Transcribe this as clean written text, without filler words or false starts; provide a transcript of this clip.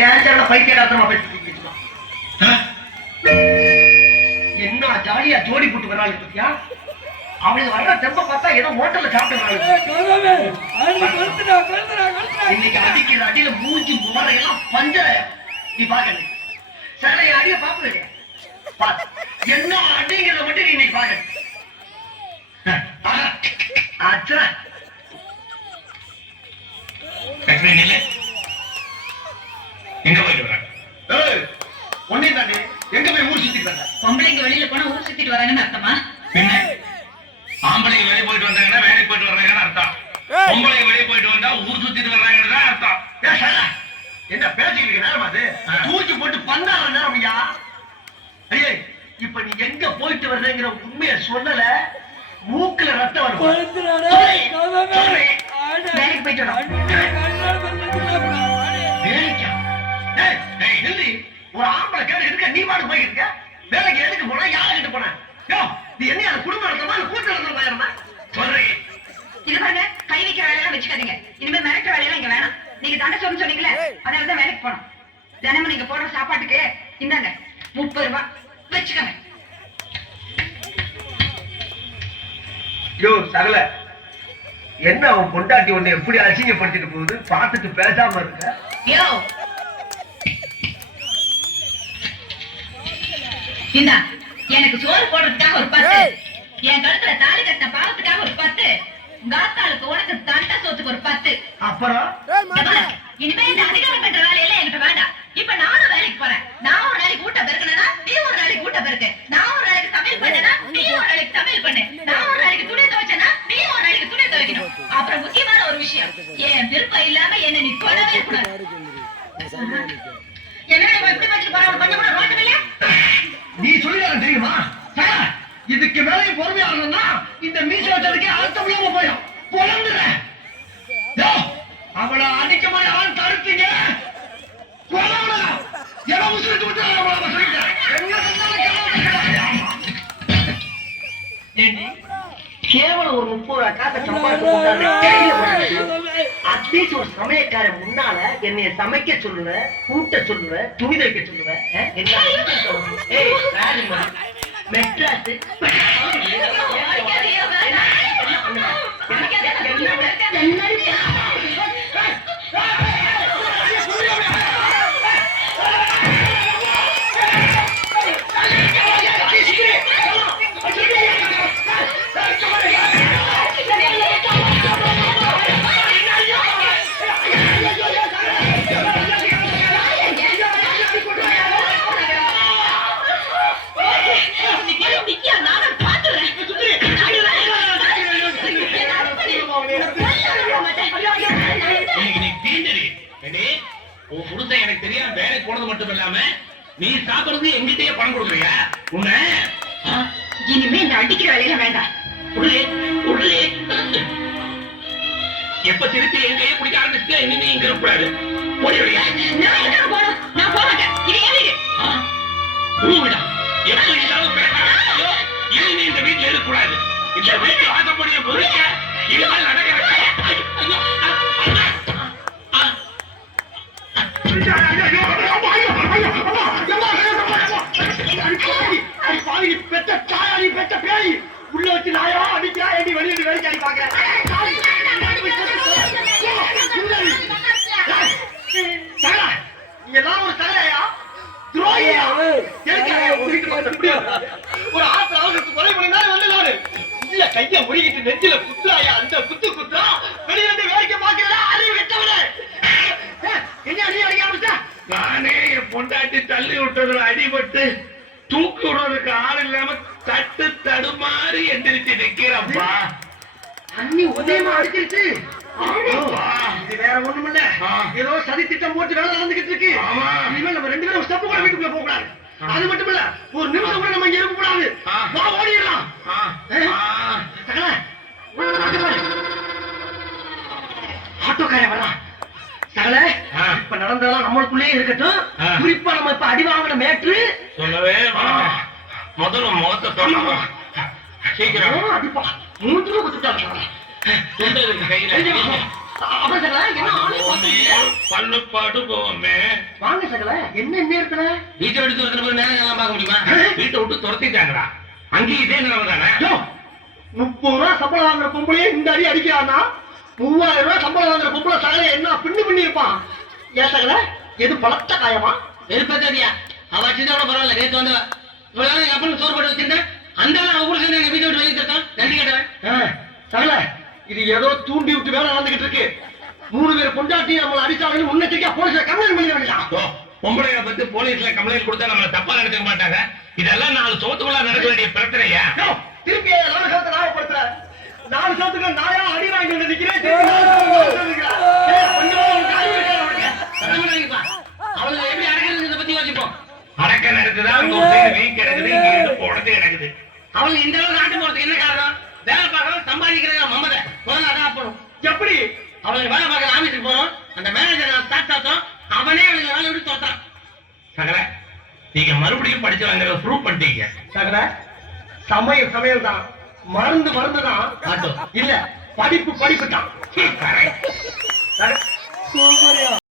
ஏன் பைத்தியகாரத்தமா பேசிட்டு என்ன ஜாலியா ஜோடி போட்டு வராங்க பத்தியா? அவளுக்கு வர்ற தெம்ப பார்த்தா ஏதோ ஹோட்டல்ல சாப்பிட்டு இன்னைக்கு அடிக்கிற அடியில மூஞ்சி முறையெல்லாம் பஞ்சர. நீ பாக்க சரி அடிய பாப்ப என்ன அடிங்கிறத மட்டும் நீ இன்னைக்கு பாக்க. எங்க போயிட்டு வர ஒன்னே தாண்டி எங்க போய் ஊர் சுத்திட்டு வந்த? பொம்பளைங்க வெளியில போனா ஊர் சுத்திட்டு வராங்கன்னு அர்த்தமா? பின்ன ஆம்பளைங்க வெளியே போயிட்டு வந்தாங்கன்னா வேலைக்கு போயிட்டு வர்றாங்கன்னு அர்த்தம். பொம்பளைங்க வெளியே போயிட்டு வந்தா ஊர் சுத்திட்டு வர்றாங்கன்னு தான் அர்த்தம். என்ன பேசிக்கிட்டு நேரம் அது? தூக்கி போட்டு பந்தாற நேரம் ஐயா. ஐயே இப்ப நீ எங்க போயிட்டு வர்றேங்கிற உண்மையை சொல்லல. மூக்குல ரத்தம் வரும். வேலைக்கு போயிட்டு வரோம். ஒரு ஆம்பளை கேடு இருக்க நீ பாடு போயிருக்க. வேலைக்கு எதுக்கு போனா யாருக்கிட்ட போன? நீ என்ன குடும்ப நடத்தமா கூட்டு நடத்தமா சொல்றீங்க? இது பாருங்க, கை வைக்கிற வேலையெல்லாம் வச்சுக்காதீங்க. இனிமே மிரட்ட வேலையெல்லாம் இங்க வேணாம். நீங்க தண்டை சொல்லு சொன்னீங்களே, அதனாலதான் வேலைக்கு போனோம். தினமும் நீங்க போடுற சாப்பாட்டுக்கு இந்தாங்க 30 ரூபாய் வச்சுக்கோங்க. யோ சகல, என்ன அவன் பொண்டாட்டி ஒண்ணு எப்படி அசிங்கப்படுத்திட்டு போகுது பார்த்துட்டு பேசாம இருக்க? யோ இந்தா, எனக்கு சோறு போடுறதுக்காக ஒரு 10, என் கழுத்துல தாலி கட்ட பாவத்துக்காக ஒரு 10, காத்தாளுக்கு உனக்கு தண்டை சோத்துக்கு ஒரு 10. அப்புறம் இனிமே இந்த அதிகாரம் பண்ற வேலையெல்லாம் என்கிட்ட வேண்டாம். இப்ப நானும் வேலைக்கு போறேன். நான் ஒரு நாளைக்கு ஊட்ட பெருக்கணும்னா நீ ஒரு நாளைக்கு ஊட்ட பெருக்கு. நான் ஒரு நாளைக்கு சமையல் பண்ணனா நீ ஒரு நாளைக்கு சமையல் பண்ணு. நான் ஒரு நாளைக்கு துணி துவைச்சனா நீ ஒரு நாளைக்கு துணி துவைக்கணும். அப்புறம் முக்கியமான ஒரு விஷயம், என் விருப்பம் இல்லாம என்ன நீ தொடவே கூடாது. என்ன எப்படி வச்சுட்டு போற? கொஞ்சம் கூட ரோட்டம் இல்ல. நீ சொல்லிடாத தெரியுமா? இதுக்கு மேலே பொறுமையாகணும்னா இந்த மீச வச்சதுக்கே அர்த்தம் இல்லாம போயும். பொழந்துற அவளை அடிக்க மாதிரி ஆள் தடுத்தீங்க. கேவலம் ஒரு 30 ரூபாய் காசை சம்பாதிச்சு அட்லீஸ்ட் ஒரு சமயக்காரன் முன்னால என்னைய சமைக்க சொல்லுவ, கூட்ட சொல்லுவ, துணி தைக்க சொல்லுவ. மெட்ராஸ் எனக்கு தெரியாம வேலைக்கு போனது மட்டும் இல்லாம நீ சாப்பிடுறது எங்கிட்டயே பணம் கொடுக்குறியா? உன்னை இனிமே இந்த அடிக்கிற வேலையில வேண்டாம். எப்ப திருப்பி எங்கேயே குடிக்க ஆரம்பிச்சு இனிமே இங்க இருக்கக்கூடாது. போயிடுறியா? நான் போக மாட்டேன். இது ஏன் வீடு? எப்ப இருந்தாலும் இனிமே இந்த வீட்டுல இருக்கக்கூடாது. இந்த வீட்டு ஆசைப்படிய பொருட்க இனிமேல் நடக்கிற பெற்ற தாயாரி பெற்ற பேய் உள்ள வச்சு நாயா அடிக்கா எடி வெளியிட்டு வேலைக்கு அடி பாக்குறேன். எல்லாம் ஒரு தலையா துரோகியா? ஒரு ஆத்திர அவசரத்துக்கு கொலை பண்ணி வந்து நானு இல்ல கைய முறிக்கிட்டு நெஞ்சில குத்துறாயா? அந்த குத்து குத்துறா வெளியிட்டு வேலைக்கு பாக்குறா அறிவு கெட்டவனே. என்ன அடி அடிக்க ஆரம்பிச்சா? நானே என் பொண்டாட்டி தள்ளி விட்டதுல அடிபட்டு தூக்கி விடுறதுக்கு ஆள் இல்லாம தட்டு தடுமாறி எந்திரிச்சு நிக்கிறப்பா. அண்ணி உதயமா அடிச்சிருச்சு. இது வேற ஒண்ணும் இல்ல, ஏதோ சதி திட்டம் போட்டு வேலை நடந்துகிட்டு இருக்கு. இனிமேல் நம்ம 2 பேரும் ஸ்டெப் கூட வீட்டுக்குள்ள போக கூடாது. அது மட்டும் இல்ல, ஒரு நிமிஷம் கூட நம்ம இங்க இருக்க கூடாது. வா ஓடிடலாம். ஆட்டோக்காரன் வரலாம். சகல இப்ப நடந்ததெல்லாம் நம்மளுக்குள்ளே இருக்கட்டும். குறிப்பா நம்ம இப்ப அடி வாங்கின மேட்ரு சொல்லவே முதல்ல முகத்தை தொடரும். சீக்கிரம் அடிப்பா மூஞ்சில குத்துட்டாங்க. கையில பல்லுப்பாடு போவோமே வாங்க சகல, என்ன நேரத்துல? வீட்டை விட்டு துரத்துன போது நேரம் எல்லாம் பார்க்க முடியுமா? வீட்டை விட்டு துரத்திட்டாங்கடா. அங்கேயும் இதே நிலைமை தானே? 30 ரூபா சம்பளம் வாங்குற பொம்பளையே இந்த அடி அடிக்கிறான்னா 3000 ரூபாய் சம்பளம் வாங்குற பொம்பளை சகல என்ன பண்ணி இருப்பான்? ஏன் சகல, எது பழத்த காயமா? வெறுப்பத்தாதியா அவ வச்சுதான் கூட பரவாயில்ல. நேற்று வந்து இவ்வளவு எங்க அப்பனுக்கு சோறு போட்டு வச்சிருந்தேன். அந்த அவ கூட சேர்ந்து எங்க வீட்டை விட்டு வெளியே தட்டான். நன்றி கேட்டவன். சகல, இது ஏதோ தூண்டி விட்டு வேலை நடந்துகிட்டு இருக்கு. 3 பேர் பொண்டாட்டி நம்மளை அடிச்சாங்கன்னு முன்னெச்சரிக்கையா போலீஸ்ல கம்ப்ளைண்ட் பண்ணிட வேண்டாம். பொம்பளைகளை பத்தி போலீஸ்ல கம்ப்ளைண்ட் கொடுத்தா நம்மள தப்பா நினைச்சுக்க மாட்டாங்க. இதெல்லாம் 4 சோத்துக்குள்ள நடக்க வேண்டிய பிரச்சனையா? திருப்பி 4 சோத்தை ஞாபகப்படுத்துற. 4 சோத்துக்கு நாயா அடி வாங்கி வந்து நிக்கிறேன். அவளை எப்படி அடக்கிறதுங்கிறத பத்தி யோசிப்போம். அடக்க நடக்குதா, அங்க ஒரு சைடு வீக் கிடக்குது, இங்க இடுப்பு உடச்சு கிடக்குது. அவள் இந்த அளவுக்கு ஆட்டு போறதுக்கு என்ன காரணம்? வேலை பார்க்கறோம், சம்பாதிக்கிறதா மம்மதை முதல்ல அதான் போகணும். எப்படி அவளுக்கு வேலை பார்க்கற ஆபீஸுக்கு போறோம், அந்த மேனேஜர் தாத்தாத்தோம் அவனே அவளுக்கு வேலை விட்டு தோத்தான். சகல, நீங்க மறுபடியும் படிச்சு வாங்குறத ப்ரூவ் பண்ணிட்டீங்க. சகல, சமையல் தான், மருந்து தான், இல்ல படிப்பு தான்.